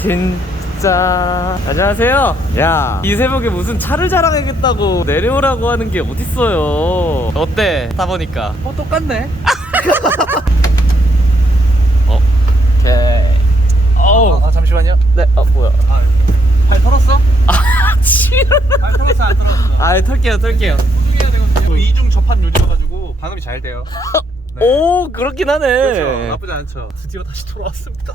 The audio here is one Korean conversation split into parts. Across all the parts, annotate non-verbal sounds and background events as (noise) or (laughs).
진짜 안녕하세요 야 이 새벽에 무슨 차를 자랑하겠다고 내려오라고 하는 게 어딨어요 어때 타보니까 어 똑같네. (laughs) 어 오케이 어우 아 잠시만요. 네어 뭐야 아, 발 털었어? 아 (laughs) 발 털었어 안 털었어? 아 털게요 털게요 소중해야 되거든요. 이중 접합 요지여가지고 방음이 잘 돼요. 네. (laughs) 오 그렇긴 하네 그렇죠. 나쁘지 않죠. 드디어 다시 돌아왔습니다.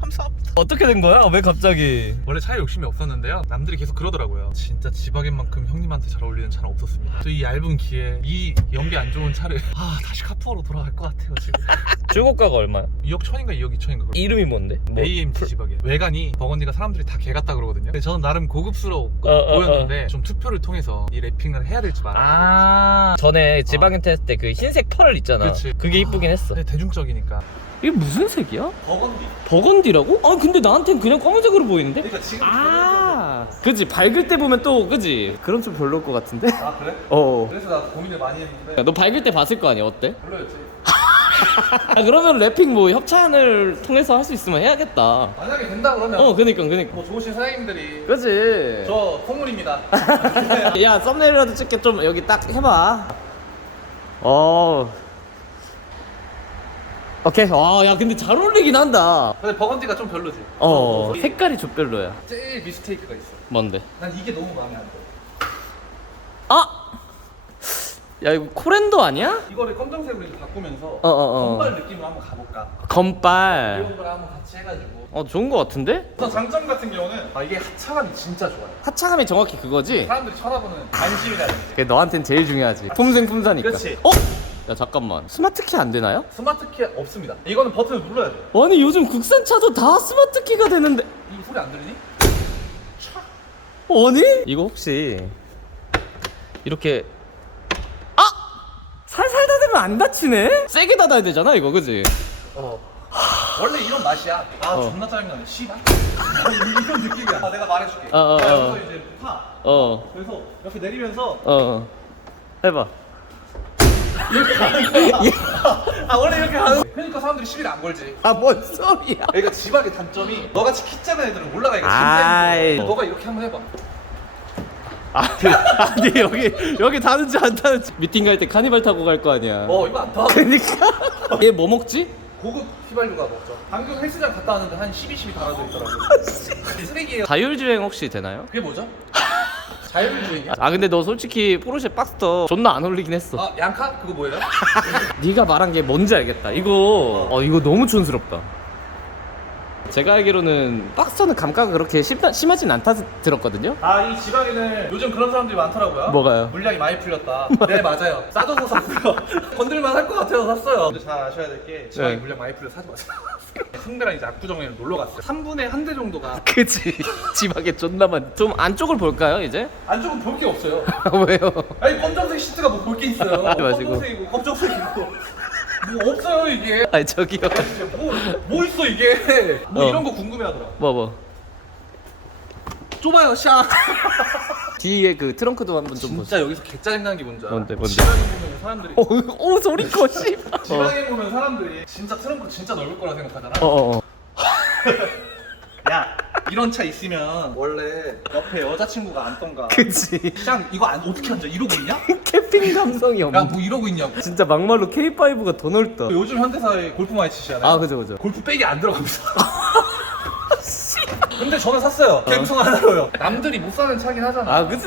감사합니다. 어떻게 된 거야 왜 갑자기 원래 차에 욕심이 없었는데요. 남들이 계속 그러더라고요. 진짜 지박인만큼 형님한테 잘 어울리는 차는 없었습니다. 저이 얇은 기에 이 연비 안 좋은 차를 아 다시 카푸어로 돌아갈 것 같아요 지금. 중고가가 얼마야 2억 천인가 2억 2천인가. 그럴 이름이 뭔데 뭐, AMG 지박이에요. 외관이 버건디가 사람들이 다 개 같다 그러거든요. 근데 저는 나름 고급스러워 어, 어, 보였는데 좀 투표를 통해서 이 랩핑을 해야 될지 말아야 아 전에 지방인 테스트 때그 흰색 펄 있잖아 그치. 그게 이쁘긴 했어 돼. 대중적이니까. 이게 무슨 색이야? 버건디. 버건디라고? 아 근데 나한텐 그냥 검은색으로 보이는데? 그러니까 지금 아 그지 밝을 때 보면 또 그지? 그럼 좀 별로일 것 같은데? 아 그래? 어너 그래서 나 고민을 많이 했는데 밝을 때 봤을 거 아니야 어때? 별로였지. (laughs) (laughs) 아 그러면 랩핑 뭐 협찬을 통해서 할 수 있으면 해야겠다 만약에 된다 그러면 어 그니까 그니까 뭐 좋으신 사장님들이 그지 저 콩물입니다. (laughs) 야 썸네일이라도 찍게 좀 여기 딱 해봐 어 오케이 아 야 근데 잘 어울리긴 한다 근데 버건디가 좀 별로지. 어 색깔이 좀 별로야 제일 미스테이크가 있어. 뭔데? 난 이게 너무 마음에 안 들어. 아! 야 이거 코렌더 아니야? 이거를 검정색으로 이제 바꾸면서 어, 어, 어. 건발 느낌으로 한번 가볼까? 건빨 이런 걸 한번 같이 해가지고. 어 좋은 거 같은데? 우선 장점 같은 경우는 아 이게 하차감이 진짜 좋아요. 하차감이 정확히 그거지? 사람들이 쳐다보는 관심이라든지 그게 너한텐 제일 중요하지 품생품사니까 그치. 어? 야 잠깐만 스마트키 안 되나요? 스마트 키 없습니다. 이거는 버튼을 눌러야 돼. 아니 요즘 국산 차도 다 스마트키가 되는데 이 소리 안 들리니? 아니? 이거 혹시 이렇게 아! 살살 닫으면 안 다치네? 세게 닫아야 되잖아 이거 그지? 어. 원래 이런 맛이야. 아 어. 존나 짜증나네. 씨발. 이런 느낌이야. 아, 내가 말해줄게. 어, 어, 자, 어. 여기서 이제 파. 어 그래서 옆에 내리면서 어, 어. 해봐 아 원래 이렇게 하는. 그러니까 사람들이 시비를 안 걸지. 아 뭔 소리야 그러니까 지박의 단점이 너같이 키 작은 애들은 올라가기가. 진짜 힘들어. 너가 이렇게 한번 해봐. 아니, (laughs) 아니 여기 여기 타는지 안 타는지 미팅 갈 때 카니발 타고 갈 거 아니야 어 이거 안 타. 그니까 (laughs) 얘 뭐 먹지? 고급 휘발유가 먹죠. 방금 헬스장 갔다 왔는데 한 12, 12 달아져 있더라고. (laughs) 쓰레기예요. 자율주행 혹시 되나요? 그게 뭐죠? 자율주행이야? 아 근데 너 솔직히 포르쉐 박스터 존나 안 어울리긴 했어 아 양카? 그거 뭐예요? 네가 말한 게 뭔지 알겠다 이거 어 이거 너무 촌스럽다 제가 알기로는 박스터는 감가가 그렇게 심하, 심하진 않다 들었거든요 아 이 지방에는 요즘 그런 사람들이 많더라고요. 뭐가요? 물량이 많이 풀렸다. 네 (laughs) 맞아요. 싸져서 샀고요. (laughs) 건들만 할 것 같아서 샀어요. 근데 잘 아셔야 될 게 지방에 네. 물량 많이 풀려 사지 마세요. (laughs) 승대랑 이제 압구정에 놀러 갔어요. 3분의 한대 정도가 그치 지방에 존나만 좀 안쪽을 볼까요 이제? 안쪽은 볼 게 없어요. 왜요? 아니 검정색 시트가 뭐 볼 게 있어요. 하지 마시고. 검정색이고 검정색이고 뭐 없어요 이게. 아니 저기요 뭐, 뭐 있어 이게? 뭐 어. 이런 거 궁금해하더라. 뭐 뭐. 좁아요 샤. 뒤에 그 트렁크도 한번 좀 보세요 진짜 여기서 개짜증 나는 게 뭔지 알아? 뭔데, 뭔데? 지방에 보면 사람들이 오, 오 소리 커 씨발 지방에 보면 사람들이 진짜 트렁크 진짜 넓을 거라 생각하잖아. 어어어 야 (laughs) 이런 차 있으면 원래 옆에 여자친구가 앉던가. 그치 샹 이거 안, 어떻게 앉아? 이러고 있냐? (laughs) 캠핑 감성이 야 없네 뭐 이러고 있냐고. 진짜 막말로 K5가 더 넓다 요즘 현대사에 골프 많이 치시잖아요. 아 그죠 그죠 골프 백이 안 들어갑니다. (laughs) 근데 저는 샀어요. 갬성 하나로요. 남들이 못 사는 차긴 하잖아. 아 그치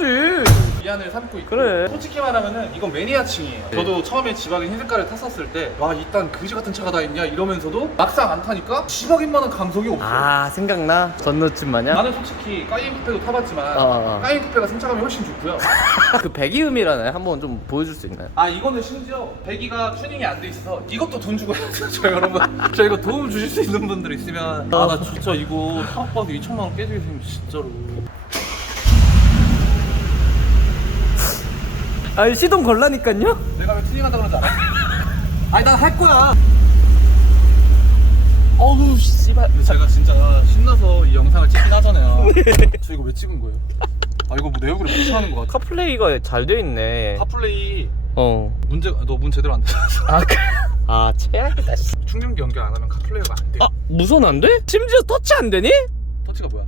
위안을 삼고 있고 그래. 솔직히 말하면은 이건 매니아층이에요 네. 저도 처음에 지박인 흰색깔을 탔었을 때와 일단 그지 같은 차가 다 있냐 이러면서도 막상 안 타니까 지박인만한 감성이 없어 아 생각나? 전노집 마냥? 나는 솔직히 까이엔 쿠페도 타봤지만 어, 어. 까이엔 쿠페가 승차감이 훨씬 좋고요 (laughs) 그 배기음이라나요? 한번 좀 보여줄 수 있나요? 아 이거는 심지어 배기가 튜닝이 안 돼 있어서 이것도 돈 주고 해야 돼요 저 여러분 저 이거 도움 주실 수 있는 분들 있으면 아 나 진짜 이거 사업봐도 2천 만원 깨지게 생긴 진짜로 아 시동 걸라니깐요? 내가 왜 튜닝한다 그러지 않아? 아니 난 할 거야 어우 씨발 제가 진짜 신나서 이 영상을 찍긴 하잖아요. (laughs) 저 이거 왜 찍은 거예요? 아 이거 뭐 내 얼굴에 묻혀하는 거 같아. 카플레이가 잘 돼 있네 카플레이 어. 문제 너 문 제대로 안 돼. 아, 그, 아 최악이다 씨. 충전기 연결 안 하면 카플레이가 안 돼. 아 무선 안 돼? 심지어 터치 안 되니? 터치가 뭐야?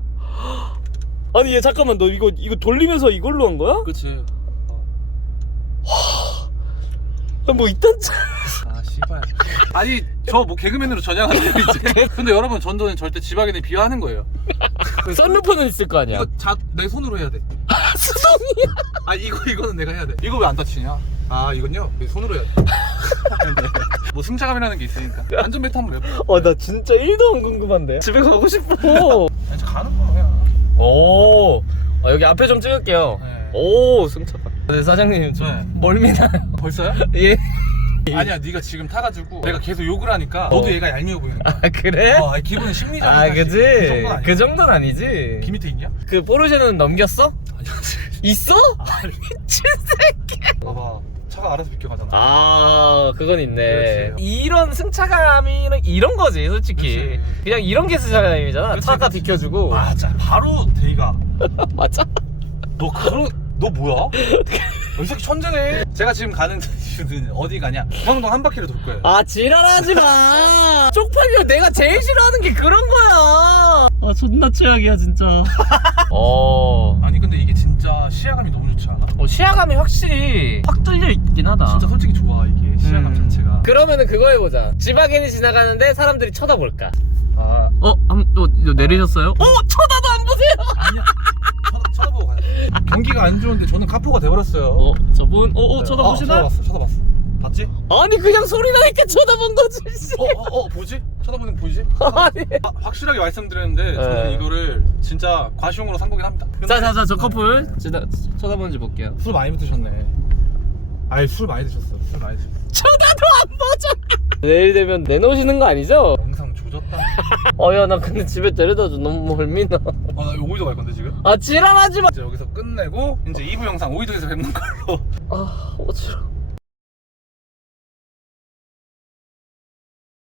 아니 얘 잠깐만 너 이거 이거 돌리면서 이걸로 한 거야? 그렇지. 뭐 이딴 차 아 씨발. 아니 저 뭐 개그맨으로 전향하는 이제. 근데 여러분 전도는 절대 지박인에 비하하는 거예요. (laughs) 썬루프는 있을 거 아니야 이거 자 내 손으로 해야 돼. 수동이야 아 이거 이거는 내가 해야 돼. 이거 왜 안 다치냐? 아 이건요 내 손으로 해야 돼. (laughs) 뭐 승차감이라는 게 있으니까. 안전벨트 한번 매봐. 어나 진짜 1도 안 궁금한데 집에 가고 싶어 거야. 오 아, 여기 앞에 좀 찍을게요 네. 오 승차감 네 사장님 좀 네. 멀미나요 벌써요? (laughs) 예 아니야 네가 지금 타가지고 내가 계속 욕을 하니까 너도 얘가 얄미워 보이는 거야. 아 그래? 어, 아니, 기분은 심리적인 아. 그지? 그 정도는. 그 아니지 기 밑에 있냐? 그 포르쉐는 넘겼어? 아니야. 있어? (laughs) 미친 새끼 차가 알아서 비켜가잖아. 아 그건 있네 그렇지. 이런 승차감이 이런 거지 솔직히 그렇지. 그냥 이런 게 승차감이잖아 그렇지, 차가 그렇지. 비켜주고 맞아 바로 대이가 (laughs) 맞아? 너 그런 너 뭐야? (laughs) 이 새끼 천재네. 제가 지금 가는 데는 (laughs) 어디 가냐? 평동 한 바퀴를 돌 거예요. 아 지랄하지 마 쪽팔려 내가 제일 싫어하는 게 그런 거야 아 존나 최악이야 진짜 어... 아니 근데 이게 진짜 시야감이 너무 좋지 않아? 어 시야감이 확실히 하다 진짜 솔직히 좋아 이게 시야감 음. 자체가. 그러면은 그거 해보자 지바겐이 지나가는데 사람들이 쳐다볼까 아 어? 한, 또, 또 내리셨어요? 어? 쳐다도 안 보세요 아니야. 쳐다, 쳐다보고 가야 돼. 경기가 안 좋은데 저는 카포가 돼버렸어요. 어? 저분? 어? 어? 네. 쳐다보시나? 아, 쳐다봤어. 쳐다봤어. 봤지? 아니 그냥 소리 나니까 쳐다본 거지 씨. 어, 어, 어, 보지? 쳐다보는 거 보이지? (laughs) 아니 아, 확실하게 말씀드렸는데 저는 네. 이거를 진짜 과시용으로 산 거긴 합니다. 근데 자자자 저 커플 쳐다, 쳐다보는지 볼게요 술 많이 드셨네. 아니 술 많이 드셨어. 술 많이 드셨어. 쳐다도 안 보죠 (laughs) 내일 되면 내놓으시는 거 아니죠? 영상 조졌다. (laughs) 어야 나 근데 집에 데려다 줘 너무 멀미나 아, 나 오이도 갈 건데 지금. 아 지랄하지 마 이제 여기서 끝내고 이제 2부 영상 오이도에서 뵙는 걸로. 아 어지러워